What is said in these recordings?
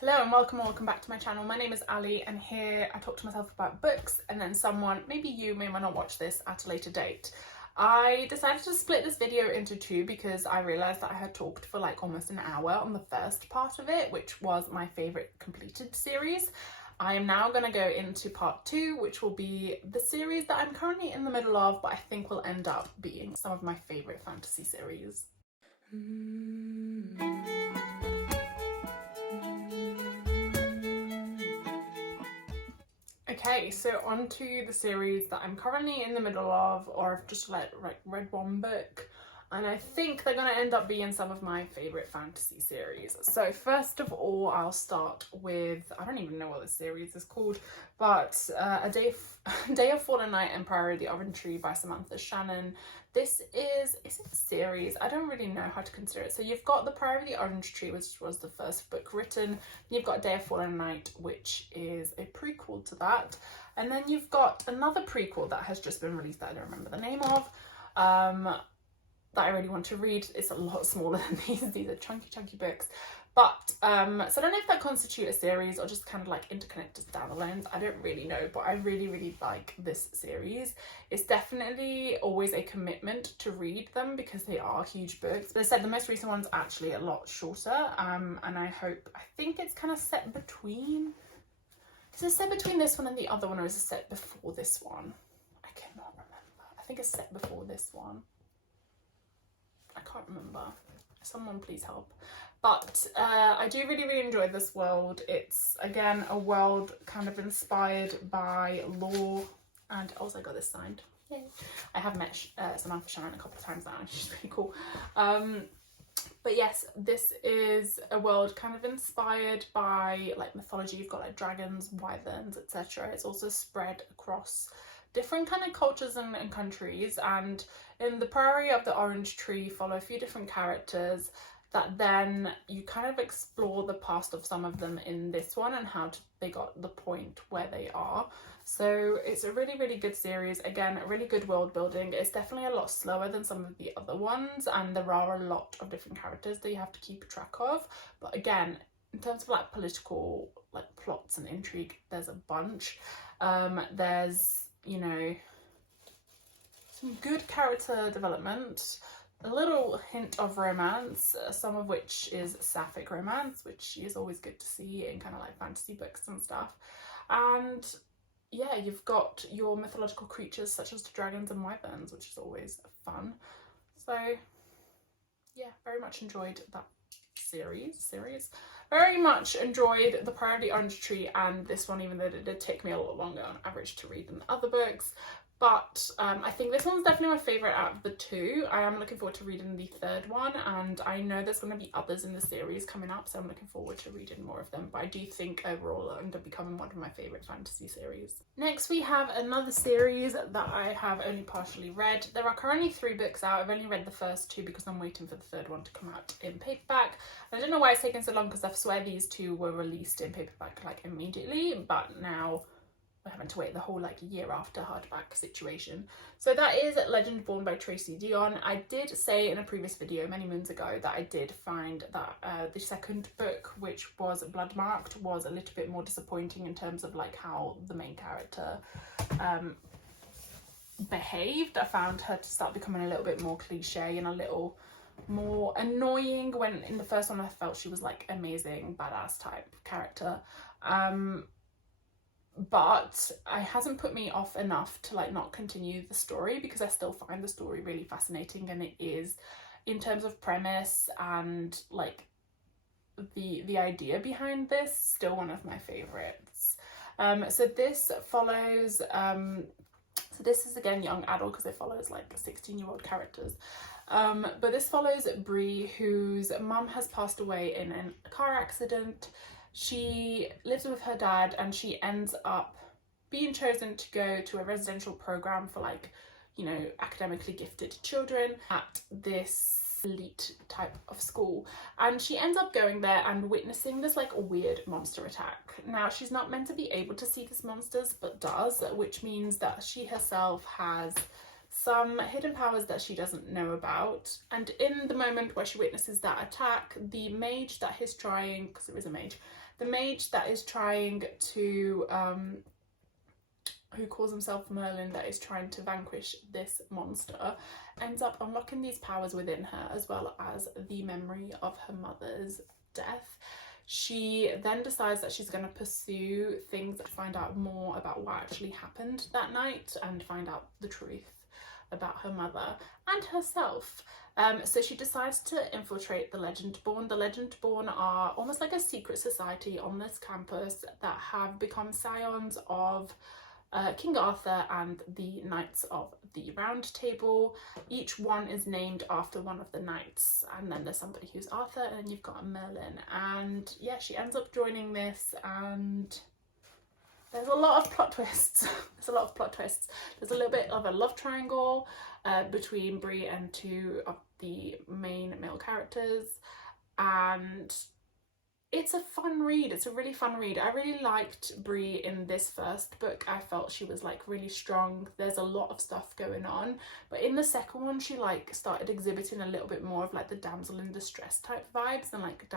Hello and welcome back to my channel. My name is Ali and here I talk to myself about books and then someone, maybe you may not watch this at a later date. I decided to split this video into two because I realised that I had talked for like almost an hour on the first part of it, which was my favourite completed series. I am now going to go into part two, which will be the series that I'm currently in the middle of, but I think will end up being some of my favourite fantasy series. Okay, so on to the series that I'm currently in the middle of, or I've just read one book, and I think they're going to end up being some of my favourite fantasy series. So first of all, I'll start with, I don't even know what this series is called, but A Day of Fallen Night and Priory of the Orange Tree by Samantha Shannon. This is it a series? I don't really know how to consider it. So you've got The Priory of the Orange Tree, which was the first book written. You've got A Day of Fallen Night, which is a prequel to that. And then you've got another prequel that has just been released that I don't remember the name of, that I really want to read. It's a lot smaller than these. These are chunky books. But, so I don't know if that constitutes a series or just kind of like interconnected standalones. I don't really know, but I really like this series. It's definitely always a commitment to read them because they are huge books. But as I said, the most recent one's actually a lot shorter. And I think it's kind of set between, is it set between this one and the other one, or is it set before this one? I cannot remember. I think it's set before this one. I can't remember. Someone please help. But I do really enjoy this world. It's again a world kind of inspired by lore, and also I got this signed. Yay. I have met Samantha Shannon a couple of times now and she's pretty cool. But yes, this is a world kind of inspired by like mythology. You've got like dragons, wyverns, etc. It's also spread across different kind of cultures and countries, and in The Priory of the Orange Tree follow a few different characters that then you kind of explore the past of some of them in this one and how they got the point where they are. So it's a really good series. Again, really good world building. It's definitely a lot slower than some of the other ones, and there are a lot of different characters that you have to keep track of. But again, in terms of like political like plots and intrigue, there's a bunch. There's, you know, some good character development, a little hint of romance, some of which is sapphic romance, which is always good to see in kind of like fantasy books and stuff. And yeah, you've got your mythological creatures such as dragons and wyverns, which is always fun. So yeah, very much enjoyed that series. Very much enjoyed The Priory of the Orange Tree and this one, even though it did take me a lot longer on average to read than the other books. But I think this one's definitely my favourite out of the two. I am looking forward to reading the third one, and I know there's going to be others in the series coming up, so I'm looking forward to reading more of them. But I do think overall I'm going to become one of my favourite fantasy series. Next we have another series that I have only partially read. There are currently 3 books out. I've only read the first 2 because I'm waiting for the third one to come out in paperback. I don't know why it's taken so long because I swear these 2 were released in paperback like immediately, but now we're having to wait the whole like year after hardback situation. So that is Legend Born by Tracy Deonn. I did say in a previous video many moons ago that I did find that the second book, which was Bloodmarked, was a little bit more disappointing in terms of like how the main character behaved. I found her to start becoming a little bit more cliche and a little more annoying, when in the first one I felt she was like amazing badass type character. But it hasn't put me off enough to like not continue the story, because I still find the story really fascinating, and it is, in terms of premise and like the idea behind this, still one of my favorites. So this follows so this is again young adult because it follows like 16-year-old characters. But this follows Bree, whose mum has passed away in a car accident. She lives with her dad and she ends up being chosen to go to a residential program for like, you know, academically gifted children at this elite type of school, and she ends up going there and witnessing this like weird monster attack. Now she's not meant to be able to see these monsters, but does, which means that she herself has some hidden powers that she doesn't know about. And in the moment where she witnesses that attack, the mage that he's trying, because it was a mage, The mage that is trying to who calls himself Merlin, that is trying to vanquish this monster, ends up unlocking these powers within her, as well as the memory of her mother's death. She then decides that she's going to pursue things to find out more about what actually happened that night and find out the truth about her mother and herself. So she decides to infiltrate the Legendborn. The Legendborn are almost like a secret society on this campus that have become scions of King Arthur and the Knights of the Round Table. Each one is named after one of the knights, and then there's somebody who's Arthur, and then you've got Merlin. And yeah, she ends up joining this, and there's a lot of plot twists. There's a lot of plot twists. There's a little bit of a love triangle between Bree and two of the main male characters, and it's a fun read. It's a really fun read. I really liked Bree in this first book. I felt she was like really strong. There's a lot of stuff going on, but in the second one she like started exhibiting a little bit more of like the damsel in distress type vibes, and like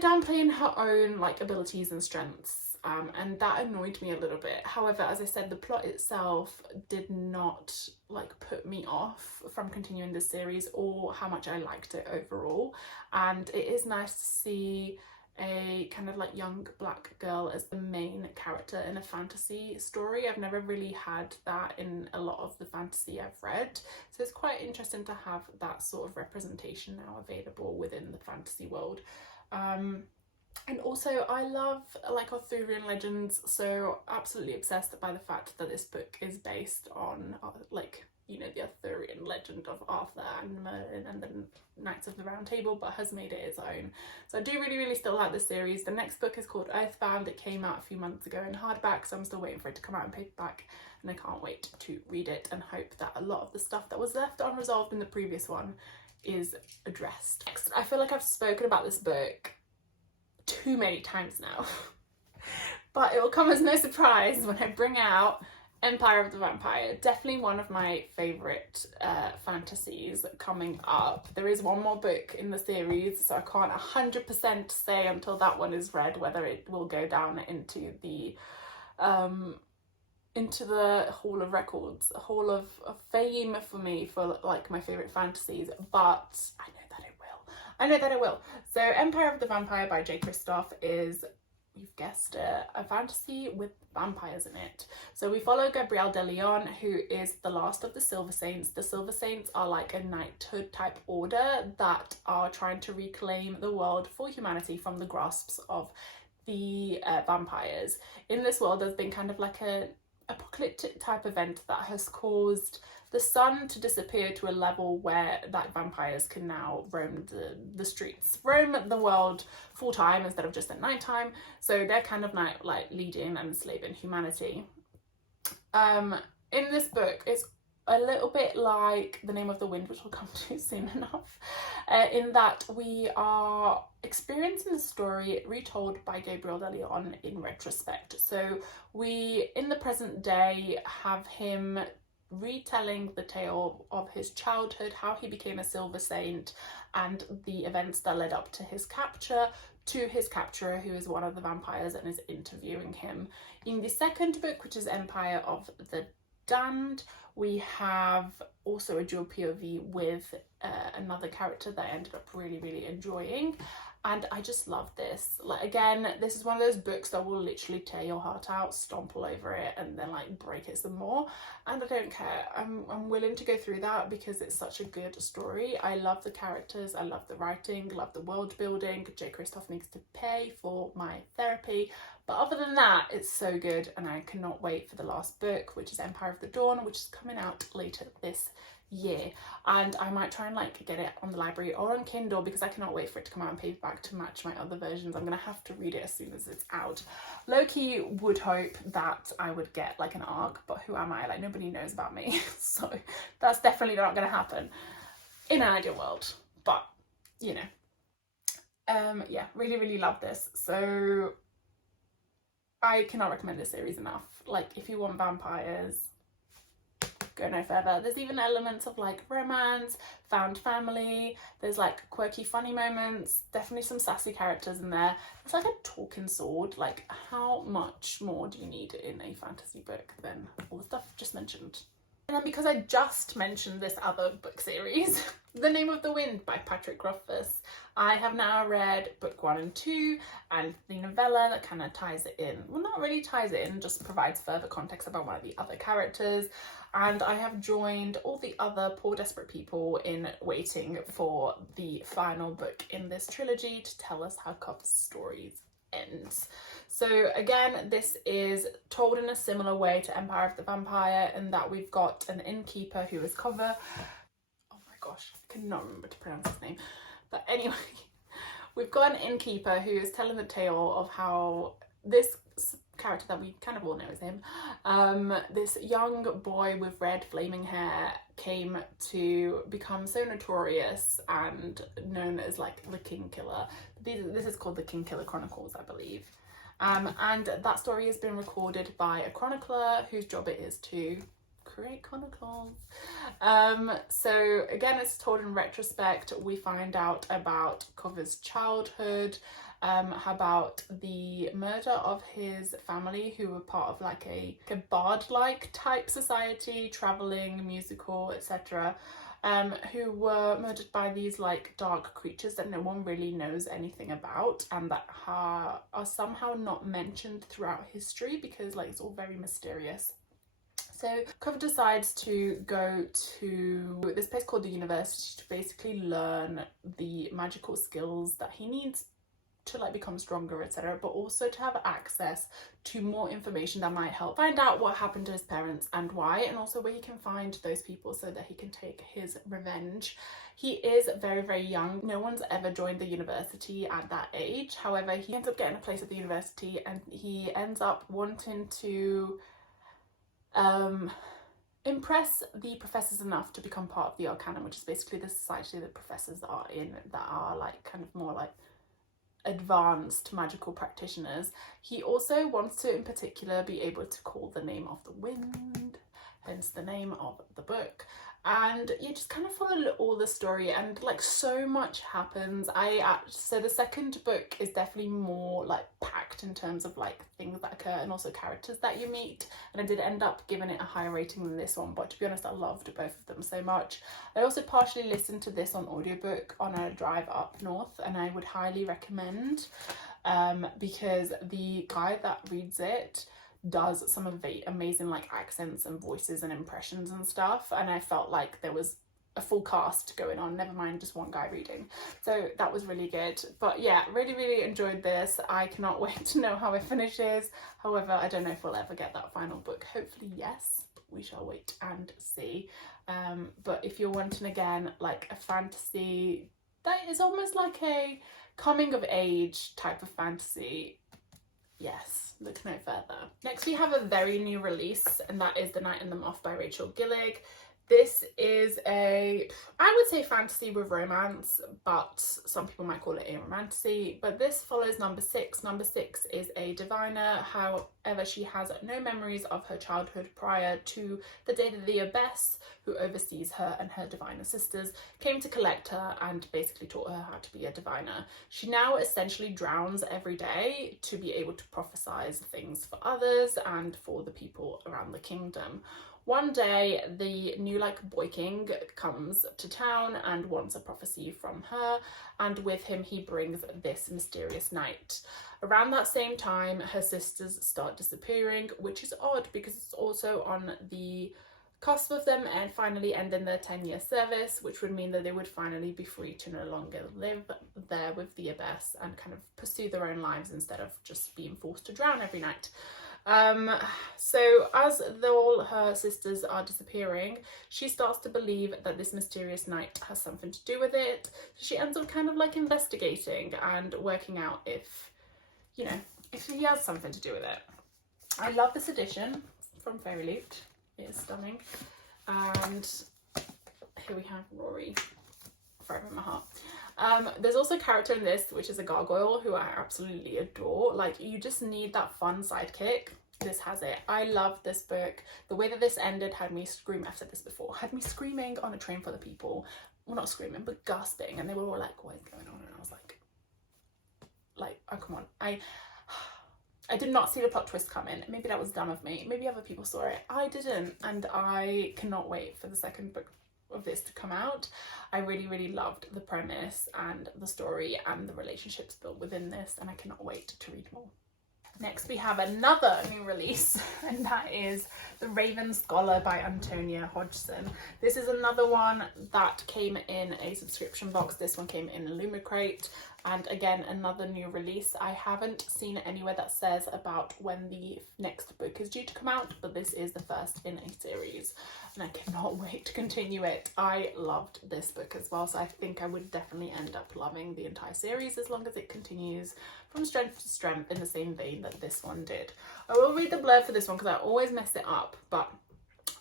downplaying her own like abilities and strengths, and that annoyed me a little bit. However, as I said, the plot itself did not like put me off from continuing this series, or how much I liked it overall. And it is nice to see a kind of like young black girl as the main character in a fantasy story. I've never really had that in a lot of the fantasy I've read, so it's quite interesting to have that sort of representation now available within the fantasy world. And also I love like Arthurian legends, so absolutely obsessed by the fact that this book is based on like, you know, the Arthurian legend of Arthur and Merlin and the Knights of the Round Table, but has made it its own. So I do really still like this series. The next book is called Earthbound. It came out a few months ago in hardback, so I'm still waiting for it to come out in paperback, and I can't wait to read it and hope that a lot of the stuff that was left unresolved in the previous one is addressed. Next, I feel like I've spoken about this book too many times now, but it will come as no surprise when I bring out Empire of the Vampire. Definitely one of my favourite fantasies coming up. There is one more book in the series, so I can't 100% say until that one is read whether it will go down into the Hall of Records, a Hall of Fame for me for like my favourite fantasies, but I know that it will. So Empire of the Vampire by Jay Kristoff is, you've guessed it, a fantasy with vampires in it. So we follow Gabrielle de Leon, who is the last of the Silver Saints. The Silver Saints are like a knighthood type order that are trying to reclaim the world for humanity from the grasps of the vampires. In this world, there's been kind of like a apocalyptic type event that has caused the sun to disappear to a level where that vampires can now roam the streets, roam the world full time instead of just at night time. So they're kind of like leading and enslaving humanity. In this book, it's a little bit like The Name of the Wind, which we'll come to soon enough, in that we are experiencing the story retold by Gabriel de Leon in retrospect. So we, in the present day, have him retelling the tale of his childhood, how he became a Silver Saint, and the events that led up to his capture, to his capturer, who is one of the vampires and is interviewing him. In the second book, which is Empire of the Damned, we have also a dual POV with another character that I ended up really enjoying, and I just love this. Like, again, this is one of those books that will literally tear your heart out, stomp all over it, and then like break it some more, and I don't care. I'm willing to go through that because it's such a good story. I love the characters, I love the writing, love the world building. Jay Kristoff needs to pay for my therapy, but other than that, it's so good, and I cannot wait for the last book, which is Empire of the Dawn, which is coming out later this year. And I might try and like get it on the library or on Kindle, because I cannot wait for it to come out in paperback to match my other versions. I'm gonna have to read it as soon as it's out. Low-key would hope that I would get like an arc, but who am I? Like, nobody knows about me. So that's definitely not gonna happen in an ideal world, but you know. Yeah, really love this. So I cannot recommend this series enough. Like, if you want vampires, go no further. There's even elements of like romance, found family, there's like quirky funny moments, definitely some sassy characters in there. It's like a talking sword. Like, how much more do you need in a fantasy book than all the stuff I've just mentioned? And then because I just mentioned this other book series, The Name of the Wind by Patrick Rothfuss, I have now read book 1 and 2 and the novella that kind of ties it in. Well, not really ties it in, just provides further context about one of the other characters. And I have joined all the other poor desperate people in waiting for the final book in this trilogy to tell us how Cove's stories ends. So again, this is told in a similar way to Empire of the Vampire, in that we've got an innkeeper who is Cover. Oh my gosh, I cannot remember to pronounce his name. But anyway, we've got an innkeeper who is telling the tale of how this character that we kind of all know is him, this young boy with red flaming hair came to become so notorious and known as like the King Killer. This is called the King Killer Chronicles, I believe. And that story has been recorded by a chronicler whose job it is to create chronicles. So again, it's told in retrospect. We find out about Cover's childhood, about the murder of his family, who were part of like a bard-like type society, traveling, musical, etc., who were murdered by these like dark creatures that no one really knows anything about, and that are somehow not mentioned throughout history because like it's all very mysterious. So Cover decides to go to this place called the University to basically learn the magical skills that he needs to like become stronger, etc., but also to have access to more information that might help find out what happened to his parents and why, and also where he can find those people so that he can take his revenge. He is very, very young. No one's ever joined the university at that age. However, he ends up getting a place at the university, and he ends up wanting to impress the professors enough to become part of the Arcanum, which is basically the society that professors are in, that are like kind of more like advanced magical practitioners. He also wants to in particular be able to call the name of the wind, hence the name of the book. And you just kind of follow all the story, and like so much happens. So the second book is definitely more like packed in terms of like things that occur and also characters that you meet, and I did end up giving it a higher rating than this one, but to be honest I loved both of them so much. I also partially listened to this on audiobook on a drive up north, and I would highly recommend, because the guy that reads it does some amazing like accents and voices and impressions and stuff, and I felt like there was a full cast going on, never mind just one guy reading. So that was really good. But yeah, really enjoyed this. I cannot wait to know how it finishes. However, I don't know if we'll ever get that final book. Hopefully yes, but we shall wait and see. But if you're wanting again like a fantasy that is almost like a coming of age type of fantasy, yes, look no further. Next we have a very new release, and that is The Night and the Moth by Rachel Gillig. This is I would say fantasy with romance, but some people might call it a romantasy. But this follows number 6. Number 6 is a diviner. However, she has no memories of her childhood prior to the day that the abbess, who oversees her and her diviner sisters, came to collect her and basically taught her how to be a diviner. She now essentially drowns every day to be able to prophesize things for others and for the people around the kingdom. One day, the new boy king comes to town and wants a prophecy from her, and with him he brings this mysterious night. Around that same time, her sisters start disappearing, which is odd because it's also on the cusp of them and finally ending their 10-year service, which would mean that they would finally be free to no longer live there with the abbess and kind of pursue their own lives instead of just being forced to drown every night. So as all her sisters are disappearing, she starts to believe that this mysterious night has something to do with it. So she ends up kind of investigating and working out if he has something to do with it. I love this edition from Fairy Loot. It is stunning. And here we have Rory, forever in my heart. There's also a character in this which is a gargoyle who I absolutely adore. You just need that fun sidekick this has it. I love this book. The way that this ended had me screaming. I've said this before, had me screaming on a train full of people. Well, not screaming, but gasping, and they were all like, what is going on? And I was like, oh, come on. I did not see the plot twist coming. Maybe that was dumb of me. Maybe other people saw it. I didn't, and I cannot wait for the second book of this to come out. I really, really loved the premise and the story and the relationships built within this, and I cannot wait to read more. Next we have another new release, and that is The Raven Scholar by Antonia Hodgson. This is another one that came in a subscription box. This one came in a Lumicrate, and again another new release. I haven't seen anywhere that says about when the next book is due to come out, but this is the first in a series, and I cannot wait to continue it. I loved this book as well, so I think I would definitely end up loving the entire series as long as it continues from strength to strength in the same vein that this one did. I will read the blurb for this one because I always mess it up, but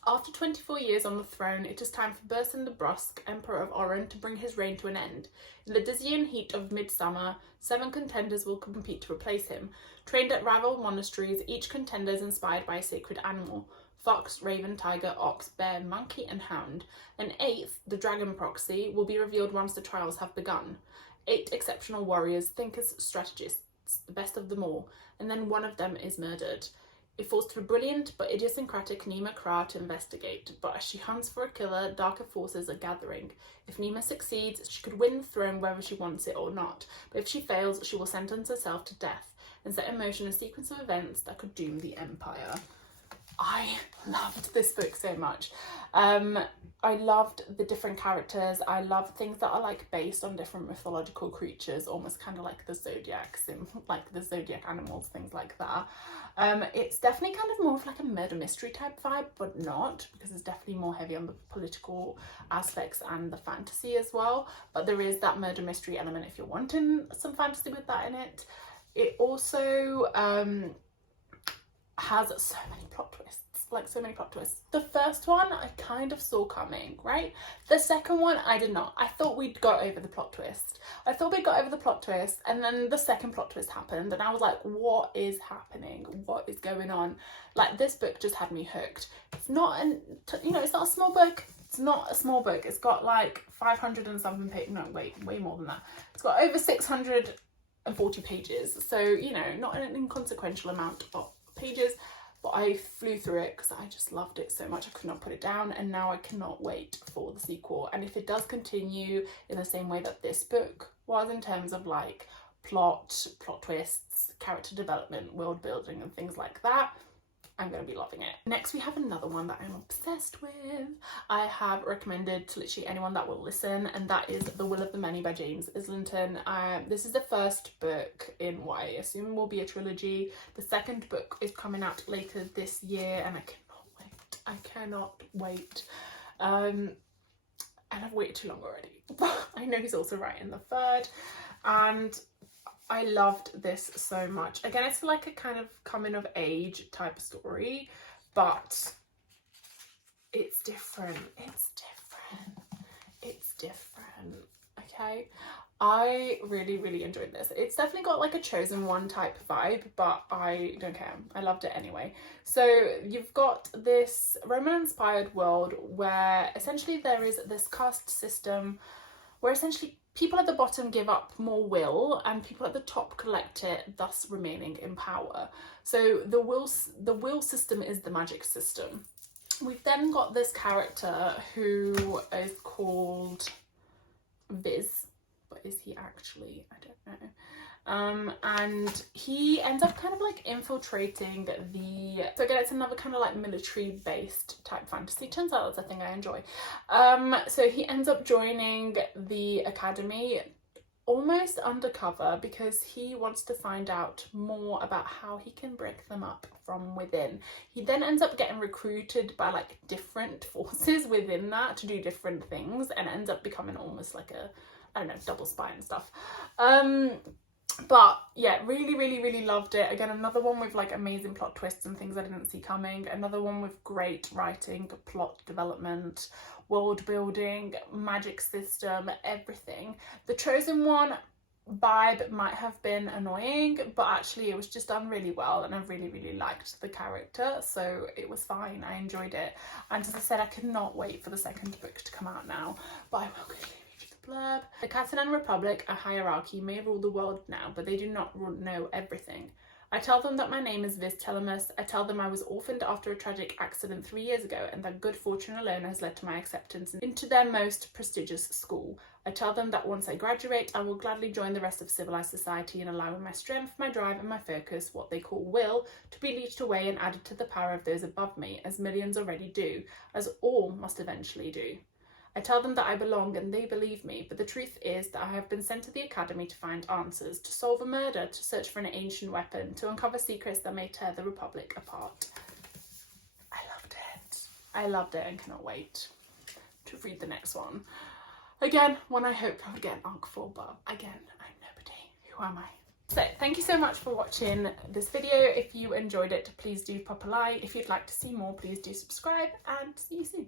after 24 years on the throne, it is time for Burson the Brusque, Emperor of Oran, to bring his reign to an end. In the dizzying heat of midsummer, 7 contenders will compete to replace him. Trained at rival monasteries, each contender is inspired by a sacred animal: fox, raven, tiger, ox, bear, monkey, and hound. An 8th, the dragon proxy, will be revealed once the trials have begun. 8 exceptional warriors, thinkers, strategists, the best of them all, and then one of them is murdered. It falls to the brilliant but idiosyncratic Nima Kra to investigate, but as she hunts for a killer, darker forces are gathering. If Nima succeeds, she could win the throne whether she wants it or not, but if she fails, she will sentence herself to death and set in motion a sequence of events that could doom the Empire. I loved this book so much. I loved the different characters. I love things that are like based on different mythological creatures, almost kind of like the zodiac, like the zodiac animals, things like that. It's definitely kind of more of like a murder mystery type vibe, but not, because it's definitely more heavy on the political aspects and the fantasy as well. But there is that murder mystery element if you're wanting some fantasy with that in it. It also has so many plot twists. The first one I kind of saw coming, right? The second one I did not. I thought we'd got over the plot twist. And then the second plot twist happened and I was like, what is happening? What is going on? Like, this book just had me hooked. It's not it's not a small book. It's got like 500 and something pages. No, wait, way more than that. It's got over 640 pages. So, not an inconsequential amount of pages. But I flew through it because I just loved it so much. I could not put it down, and now I cannot wait for the sequel. And if it does continue in the same way that this book was, in terms of like plot twists, character development, world building and things like that, I'm going to be loving it. Next we have another one that I'm obsessed with. I have recommended to literally anyone that will listen, and that is The Will of the Many by James Islington. This is the first book in what I assume will be a trilogy. The second book is coming out later this year, and I cannot wait. And I've waited too long already. I know he's also writing the third, and I loved this so much. Again, it's like a kind of coming of age type of story, but it's different. Okay, I really, really enjoyed this. It's definitely got like a Chosen One type vibe, but I don't care. I loved it anyway. So you've got this Roman-inspired world where essentially there is this caste system where essentially people at the bottom give up more will and people at the top collect it, thus remaining in power. So the will system is the magic system. We've then got this character who is called Viz, but is he actually? I don't know. And he ends up kind of like infiltrating so again, it's another kind of like military based type fantasy. Turns out that's a thing I enjoy. So he ends up joining the academy almost undercover because he wants to find out more about how he can break them up from within. He then ends up getting recruited by like different forces within that to do different things, and ends up becoming almost like a, I don't know, double spy and stuff. But yeah, really, really, really loved it. Again, another one with like amazing plot twists and things I didn't see coming. Another one with great writing, plot development, world building, magic system, everything. The Chosen One, vibe might have been annoying, but actually it was just done really well, and I really liked the character, so it was fine. I enjoyed it, and as I said, I cannot wait for the second book to come out now. But I will quickly read you the blurb. The Catalan Republic, a hierarchy, may rule the world now, but they do not know everything. I tell them that my name is Vis Telemus. I tell them I was orphaned after a tragic accident 3 years ago, and that good fortune alone has led to my acceptance into their most prestigious school. I tell them that once I graduate, I will gladly join the rest of civilized society and allowing my strength, my drive, and my focus, what they call will, to be leached away and added to the power of those above me, as millions already do, as all must eventually do. I tell them that I belong and they believe me, but the truth is that I have been sent to the academy to find answers, to solve a murder, to search for an ancient weapon, to uncover secrets that may tear the Republic apart. I loved it and cannot wait to read the next one. Again, one I hope I'll get an arc for, but again, I'm nobody. Who am I? So thank you so much for watching this video. If you enjoyed it, please do pop a like. If you'd like to see more, please do subscribe, and see you soon.